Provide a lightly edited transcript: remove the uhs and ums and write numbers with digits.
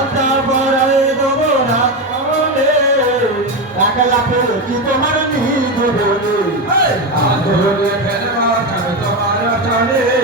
আলতা পরাই দেবো রাত কমলে একলা পেয়েছি তোমার নিজ বলে আন্দোলনে ফেরবা খাবে তোমার চলে